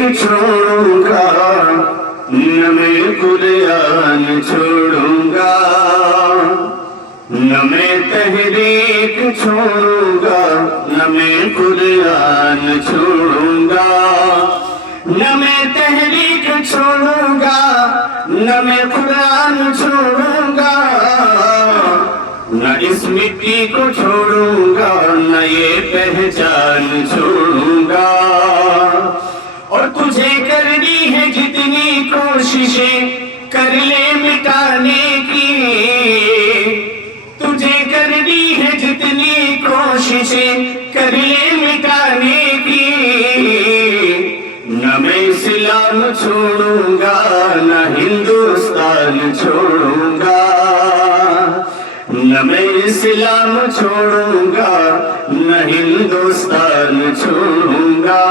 छोड़ूंगा, न मैं कुरान छोड़ूंगा, न मैं तहरीक छोड़ूंगा, न मैं कुरान छोड़ूंगा, न मैं तहरीक छोड़ूंगा, न मैं कुरान छोड़ूंगा, न इस मिट्टी को छोड़ूंगा, न ये पहचान छोड़ूंगा। और तुझे करनी है जितनी कोशिशें कर ले मिटाने की, तुझे करनी है जितनी कोशिशें कर ले मिटाने की, न मैं इस्लाम छोड़ूंगा, न हिंदुस्तान छोड़ूंगा, न मैं इस्लाम छोड़ूंगा, न हिंदुस्तान छोड़ूंगा।